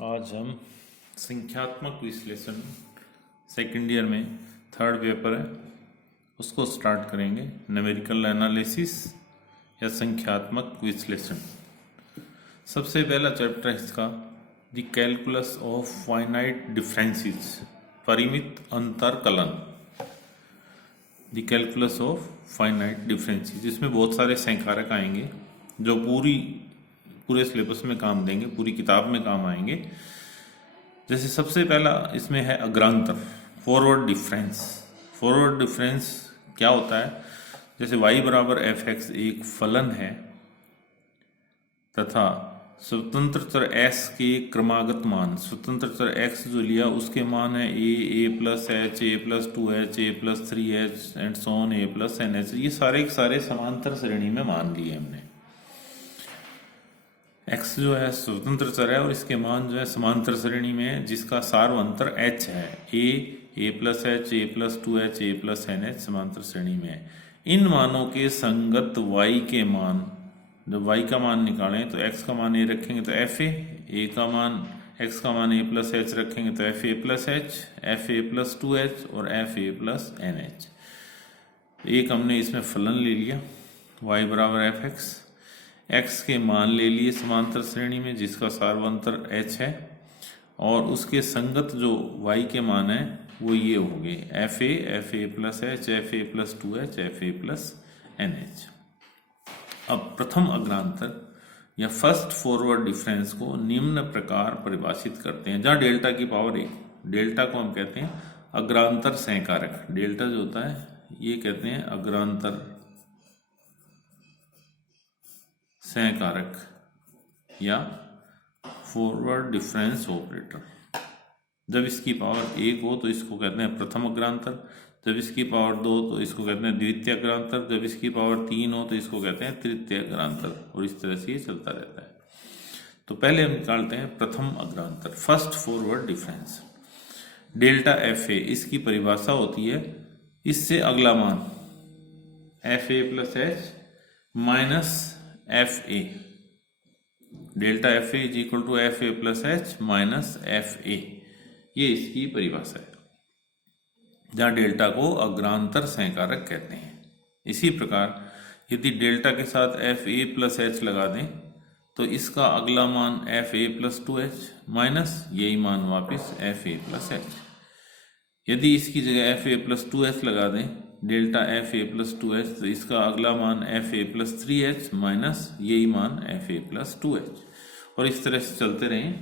आज हम संख्यात्मक विश्लेषण सेकंड ईयर में थर्ड पेपर है उसको स्टार्ट करेंगे। न्यूमेरिकल एनालिसिस या संख्यात्मक विश्लेषण। सबसे पहला चैप्टर है इसका the calculus of finite differences, परिमित अंतर kiln. The calculus of finite differences, इसमें बहुत सारे संकारक आएंगे जो पूरे सिलेबस में काम देंगे, पूरी किताब में काम आएंगे। जैसे सबसे पहला इसमें है अग्रांतर, फॉरवर्ड डिफरेंस। फॉरवर्ड डिफरेंस क्या होता है? जैसे y बराबर एफ एक्स एक फलन है तथा स्वतंत्र चर x के क्रमागत मान, स्वतंत्र चर x जो लिया उसके मान है a plus h, a plus 2h, a plus 3h and so on, a plus nh। ये सारे के सारे समांतर श्रेणी में मान लिए हमने। x जो है स्वतंत्र चर है और इसके मान जो है समांतर श्रेणी में, जिसका सार्वंतर h है। a plus h, a plus 2h, a plus nh समांतर श्रेणी में है। इन मानों के संगत y के मान, जब y का मान निकालें तो x का मान a रखेंगे तो fa का मान, x का मान a प्लस h रखेंगे तो fa plus h, fa plus 2h और fa प्लस nh। एक हमने इसमें फलन ले लिया y बराबर एफ एक्स, x के मान ले लिए समांतर श्रेणी में जिसका सार्वंतर h है, और उसके संगत जो y के मान है वो ये हो गए fa plus h, fa plus 2h, fa plus nh। अब प्रथम अग्रांतर या फर्स्ट फॉरवर्ड डिफरेंस को निम्न प्रकार परिभाषित करते हैं, जहाँ डेल्टा की पावर एक, डेल्टा को हम कहते हैं अग्रांतर सहकारक। डेल्टा जो होता है ये कहते हैं अग्रांतर सहकारक या फॉरवर्ड डिफरेंस ऑपरेटर। जब इसकी पावर एक हो तो इसको कहते हैं प्रथम अग्रांतर, जब इसकी पावर दो तो इसको कहते हैं द्वितीय अग्रांतर, जब इसकी पावर तीन हो तो इसको कहते हैं तृतीय अग्रांतर, और इस तरह से ये चलता रहता है। तो पहले हम निकालते हैं प्रथम अग्रांतर, first forward difference. Delta F A, इसकी परिभाषा होती है इससे अगला मान F A plus H minus F A. Delta F A is equal to F A plus H minus F A, ये इसकी परिभाषा है, जहाँ डेल्टा को अग्रांतर सहकारक कहते हैं। इसी प्रकार यदि डेल्टा के साथ एफ ए प्लस एच लगा दें तो इसका अगला मान एफ ए प्लस 2h माइनस यही मान वापिस एफ ए प्लस एच। यदि इसकी जगह एफ ए प्लस 2h लगा दें, delta F A plus 2h, तो इसका अगला मान एफ ए प्लस 3h माइनस यही मान एफ ए प्लस 2h, और इस तरह से चलते रहें।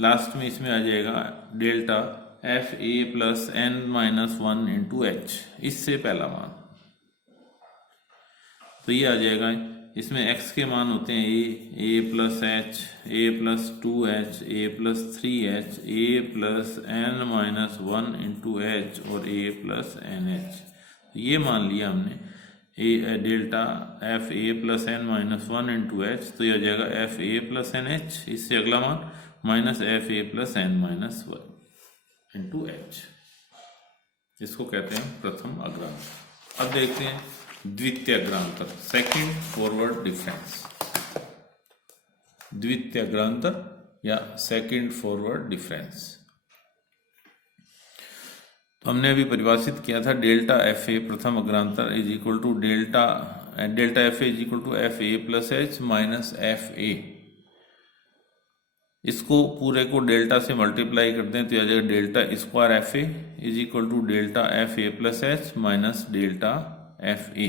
लास्ट में इसमें आ जाएगा delta F A plus n minus 1 into h, इससे पहला मान, तो ये आ जाएगा। इसमें x के मान होते हैं a plus h, a plus 2h, a plus 3h, a plus n minus 1 into h और a प्लस एन एच। ये मान लिया हमने delta F A plus n minus 1 into h, तो ये आ जाएगा एफ ए प्लस एन एच, इससे अगला मान minus F A plus n minus 1 into h. इसको कहते हैं प्रथम अग्रांतर। अब देखते हैं द्वितीय अग्रांतर, सेकंड फॉरवर्ड डिफरेंस। द्वितीय अग्रांतर या सेकंड फॉरवर्ड डिफरेंस, तो हमने अभी परिभाषित किया था डेल्टा एफ ए प्रथम अग्रांतर is equal to delta F A is equal to F A plus H minus F A. इसको पूरे को डेल्टा से मल्टीप्लाई करते हैं तो आ जाएगा delta square F A is equal to delta F A plus H minus delta F a.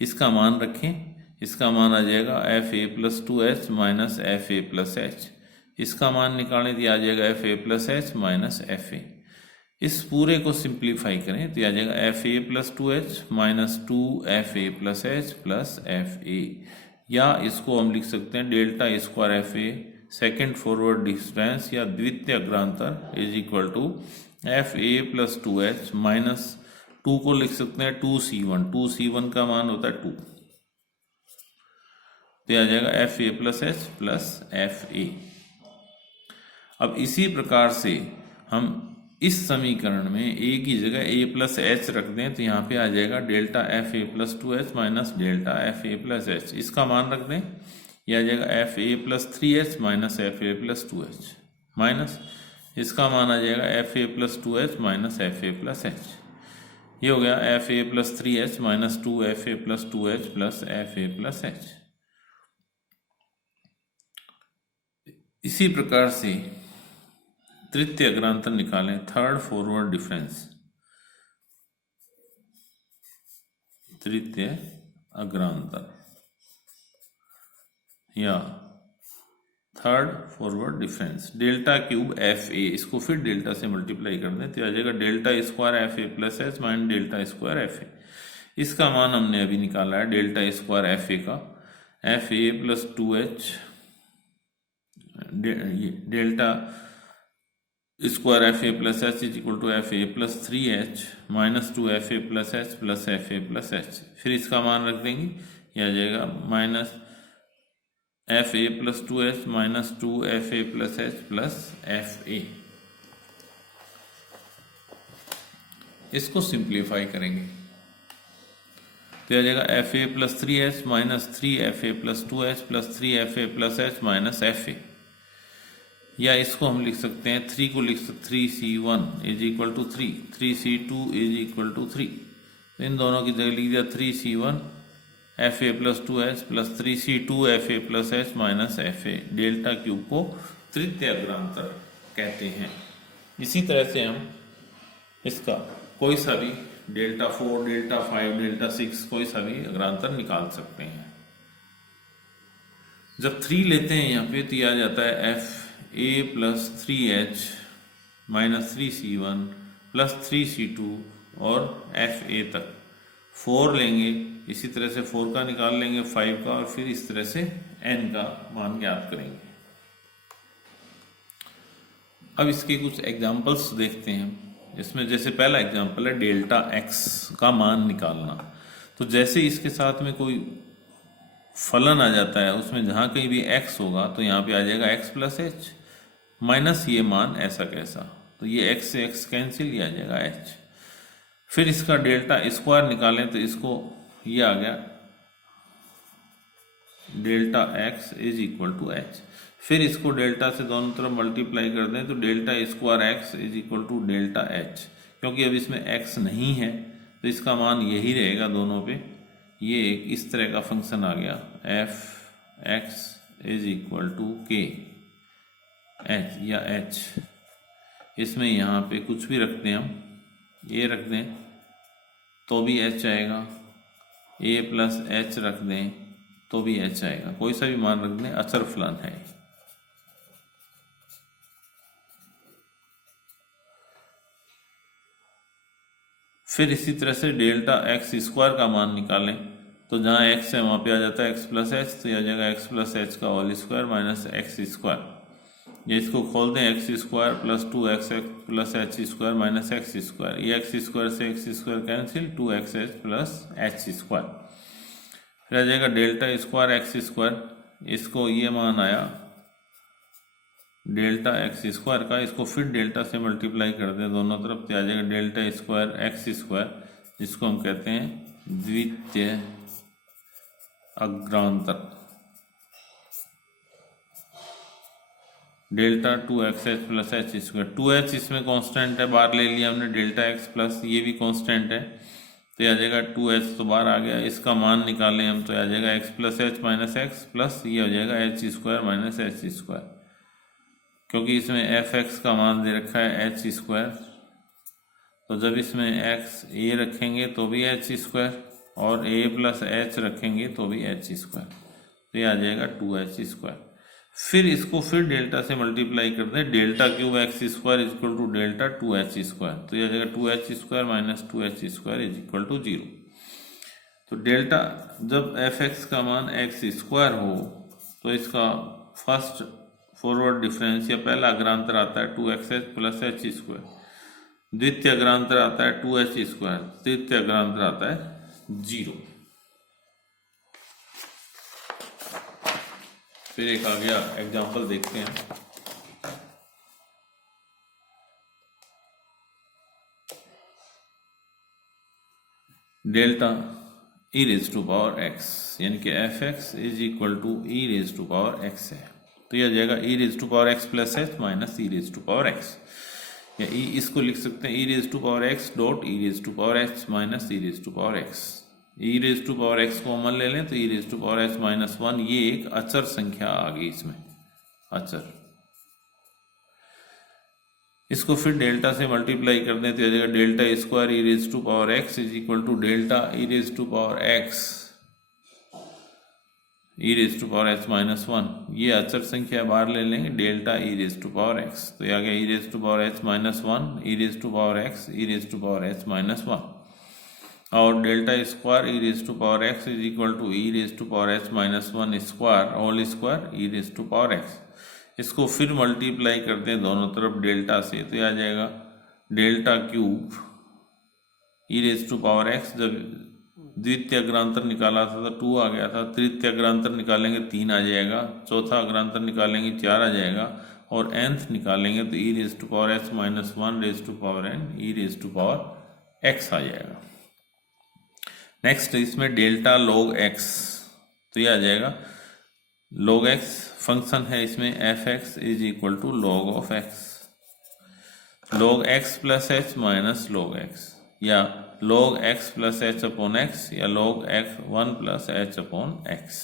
इसका मान रखें, इसका मान आ जाएगा f A plus 2h minus F A plus h. इसका मान निकालें तो आ जाएगा f A plus H minus F a. इस पूरे को सिंप्लीफाई करें तो आ जाएगा एफ ए प्लस 2h माइनस 2 एफ ए प्लस एच प्लस एफ ए, या इसको हम लिख सकते हैं delta square F A second forward difference या द्वितीय अग्रांतर is equal to F A plus 2h minus 2 को लिख सकते हैं 2c1, 2c1 का मान होता है 2, तो आ जाएगा एफ ए प्लस एच प्लस एफ ए। अब इसी प्रकार से हम इस समीकरण में a की जगह a प्लस एच रख दें तो यहाँ पे आ जाएगा delta F A plus 2h minus delta F A plus h. इसका मान रख दें, यह आ जाएगा f A plus 3h minus F A plus 2h। Minus इसका मान आ जाएगा f A plus 2h minus F A plus H. ये हो गया F A plus 3h minus 2 f A plus 2h plus f A plus H. इसी प्रकार से तृतीय अग्रांतर निकालें, थर्ड फॉरवर्ड डिफरेंस, तृतीय अग्रांतर या third forward difference, delta cube F A, इसको फिर डेल्टा से मल्टीप्लाई कर दें तो आ जाएगा delta square F A plus H minus delta square F a. इसका मान हमने अभी निकाला है डेल्टा स्क्वायर एफ ए का, f A plus 2h delta square F A plus h is equal to F A plus 3h minus 2 f A plus h plus f A plus h. फिर इसका मान रख देंगे, यह आ जाएगा minus F A plus 2h minus 2 f A plus h plus f ए। इसको simplify करेंगे तो आ जाएगा f A plus 3h minus 3 f A plus 2h plus 3 f A plus H minus F A. या इसको हम लिख सकते हैं, 3 को लिख सकते 3c1 is equal to 3, 3c2 is equal to 3। इन दोनों की जगह लिख दिया 3c1 f A plus 2h plus 3c2 f A plus H minus F A. Delta cube को तृतीय अग्रांतर कहते हैं। इसी तरह से हम इसका कोई सा भी डेल्टा 4, डेल्टा 5, डेल्टा 6 कोई सा भी अग्रांतर निकाल सकते हैं। जब 3 लेते हैं यहाँ पे तो यह आ जाता है F A plus 3h minus 3c1 plus 3c2 और एफ ए तक। 4 लेंगे, इसी तरह से 4 का निकाल लेंगे, 5 का, और फिर इस तरह से n का मान ज्ञात करेंगे। अब इसके कुछ एग्जाम्पल्स देखते हैं। इसमें जैसे पहला एग्जाम्पल है डेल्टा x का मान निकालना। तो जैसे इसके साथ में कोई फलन आ जाता है, उसमें जहां कहीं भी x होगा तो यहाँ पे आ जाएगा x प्लस एच माइनस ये मान ऐसा कैसा, तो ये x से x कैंसिल, ये आ जाएगा h। फिर इसका डेल्टा स्क्वायर निकालें तो इसको ये आ गया delta x is equal to h। फिर इसको डेल्टा से दोनों तरफ मल्टीप्लाई कर दें तो delta square x is equal to delta h। क्योंकि अब इसमें x नहीं है तो इसका मान यही रहेगा दोनों पे। ये एक इस तरह का फंक्शन आ गया f x is equal to k h या h। इसमें यहाँ पे कुछ भी रखते हैं, हम ये रख दें तो भी h आएगा, a प्लस एच रख दें तो भी h आएगा, कोई सा भी मान रख दें, अचर फलन है। फिर इसी तरह से डेल्टा एक्स स्क्वायर का मान निकालें तो जहाँ x है वहाँ पे आ जाता है x प्लस एच, तो यह आ जाएगा x प्लस एच का whole square minus x square. ये इसको खोल दें, x square plus 2x plus H square minus x square. ये एक्स स्क्वायर से x square cancel, 2xh plus H square. फिर आ जाएगा डेल्टा स्क्वायर एक्स स्क्वायर, इसको ये मान आया डेल्टा एक्स स्क्वायर का, इसको फिर डेल्टा से मल्टीप्लाई कर दें दोनों तरफ तो आ जाएगा डेल्टा स्क्वायर एक्स स्क्वायर, जिसको हम कहते हैं द्वितीय अग्रांतर। Delta 2xh plus H square, 2h इसमें कांस्टेंट है, बाहर ले लिया हमने, डेल्टा x प्लस ये भी कांस्टेंट है तो आ जाएगा 2h तो बाहर आ गया। इसका मान निकालें हम तो आ जाएगा x plus H minus x plus ये हो जाएगा H square minus H square. क्योंकि इसमें एफ एक्स का मान दे रखा है एच स्क्वायर, तो जब इसमें x a रखेंगे तो भी एच स्क्वायर और a प्लस एच रखेंगे तो भी एच स्क्वायर, तो ये आ जाएगा 2h स्क्वायर। फिर इसको फिर डेल्टा से मल्टीप्लाई कर दें, delta cube x square is equal to delta 2h square, तो यह आ जाएगा 2h square minus 2h square is equal to 0। तो डेल्टा जब एफ एक्स का मान एक्स स्क्वायर हो तो इसका फर्स्ट फॉरवर्ड डिफरेंस या पहला अग्रांतर आता है 2xh प्लस एच स्क्वायर, द्वितीय अग्रांतर आता है 2h स्क्वायर, तृतीय अग्रांतर आता है 0। फिर एक आ गया एग्जाम्पल देखते हैं। Delta E raise to power X, यानी कि F x is equal to E raise to power X है। तो ये आ जाएगा E raise to power X plus H minus E raise to power X, या ई इसको लिख सकते हैं E raise to power X dot E raise to power H minus E raise to power X. E raise to power X common ले लें तो E raise to power H minus 1, ये एक अचर संख्या आ गई इसमें, अचर। इसको फिर डेल्टा से मल्टीप्लाई कर दें तो आ जाएगा delta square E raise to power X is equal to delta E raise to power X E raise to power H minus 1, ये अचर संख्या बाहर ले लेंगे, delta E raise to power X, तो ये आ गया E raise to power H minus 1 E raise to power X E raise to power H minus 1, और delta square E raise to power X is equal to E raise to power H minus 1 square whole square E raise to power x. इसको फिर multiply करते हैं दोनों तरफ delta से, तो यह आ जाएगा delta cube e raise to power x, जब द्वितीय अग्रांतर निकाला था तो 2 आ गया था, तृतीय अग्रांतर निकालेंगे 3 आ जाएगा, चौथा अग्रांतर निकालेंगे 4 आ जाएगा, और nth निकालेंगे तो E raise to power H minus 1 raise to power N E raise to power X आ जाएगा। नेक्स्ट इसमें डेल्टा लॉग एक्स, तो ये आ जाएगा लॉग एक्स फंक्शन है इसमें f x is equal to log of x, log x plus H minus log x, या log x plus h upon x, या log x 1 plus h upon x.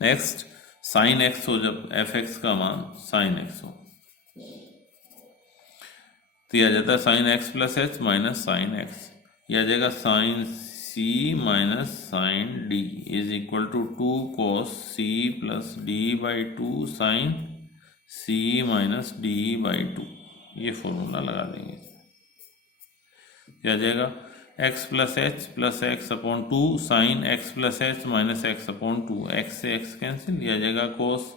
Next sine x हो, जब F x का मान sign x हो तो यह आ जाता है sine x plus H minus sine x, यह आ जाएगा sine c minus sine d is equal to 2 cos c plus d by 2 sine c minus d by 2, ये फॉर्मूला लगा देंगे। यह आ जाएगा x plus h plus x upon 2 sine x plus H minus x upon 2, x से x cancel, यह आ जाएगा cos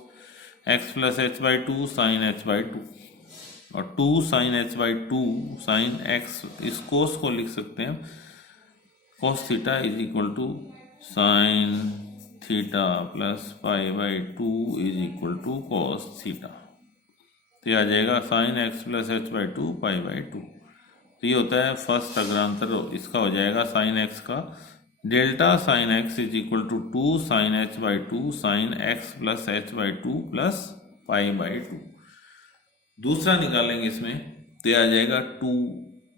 x plus h by 2 sine h by 2, और 2 sine h by 2 sine x, इस कोस को लिख सकते हैं cos theta is equal to sine theta plus pi by 2 is equal to cos theta, तो यह आ जाएगा sine x plus h by 2 pi by 2, तो ये होता है फर्स्ट अग्रांतर, इसका हो जाएगा साइन एक्स का delta sine x is equal to 2 sine h by 2 sine x plus h by 2 plus pi by 2। दूसरा निकालेंगे इसमें तो यह आ जाएगा 2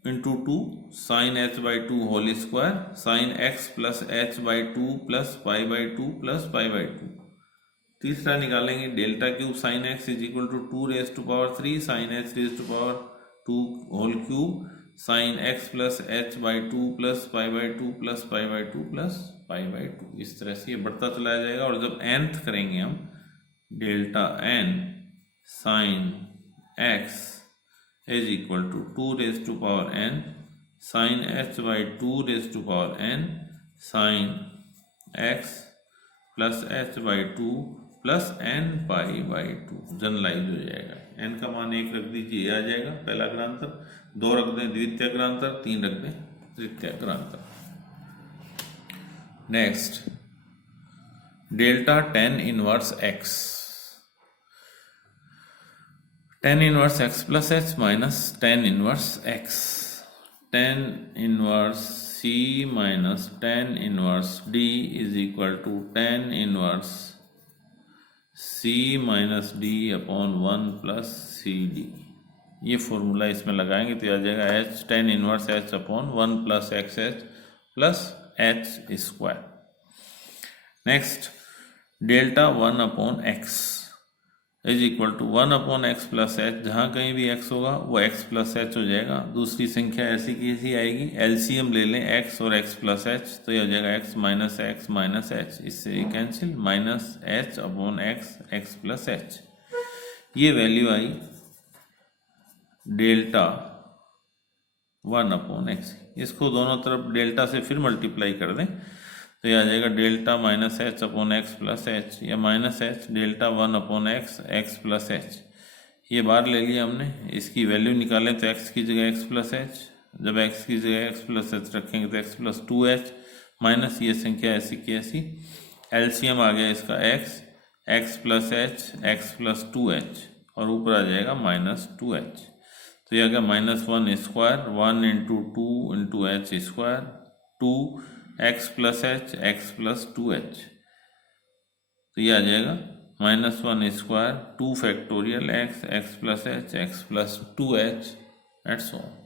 into 2 sine h by 2 whole square sine x plus h by 2 plus pi by 2 plus pi by 2। तीसरा निकालेंगे delta cube sine x is equal to 2 raise to power 3 sine h raise to power 2 whole cube sine x plus h by 2 plus pi by 2 plus pi by 2 plus pi by 2, इस तरह से ये बढ़ता चला जाएगा। और जब nth करेंगे हम delta n sine x is equal to 2 raise to power n sine h by 2 raise to power n sine x plus h by 2 plus n पाई बाई 2 जनरलाइज हो जाएगा। n का मान 1 रख दीजिए, आ जाएगा पहला अग्रांतर, 2 रख दें द्वितीय अग्रांतर, 3 रख दें तृतीय अग्रांतर। Next delta tan inverse x, tan inverse x plus H minus tan inverse x, tan inverse c minus tan inverse d is equal to tan inverse c minus D upon 1 plus C D, ये formula इसमें लगाएंगे तो आ जाएगा h tan inverse h upon 1 plus X H plus H square. Next delta 1 upon X is equal to 1 upon X plus H, जहाँ कहीं भी x होगा वो x प्लस एच हो जाएगा। दूसरी संख्या ऐसी की ऐसी आएगी, एलसीएम ले लें x और x प्लस एच, तो ये हो जाएगा x माइनस एच, इससे cancel minus H upon x plus H, ये वैल्यू आई डेल्टा 1 अपॉन एक्स। इसको दोनों तरफ डेल्टा से फिर मल्टीप्लाई कर दें तो यह आ जाएगा delta minus H upon X plus H, या minus H delta 1 upon X plus H, ये बाहर ले लिया हमने। इसकी वैल्यू निकालें तो x की जगह x प्लस एच, जब x की जगह x प्लस एच रखेंगे तो x प्लस 2h माइनस ये संख्या ऐसी की ऐसी, एलसीएम आ गया इसका x plus h x plus 2h, और ऊपर आ जाएगा माइनस 2h, तो यह आ गया minus 1 square 1 into 2 into h square 2 x plus h x plus 2h, तो ये आ जाएगा -1 square 2 factorial x, x plus h, x plus 2h at so on.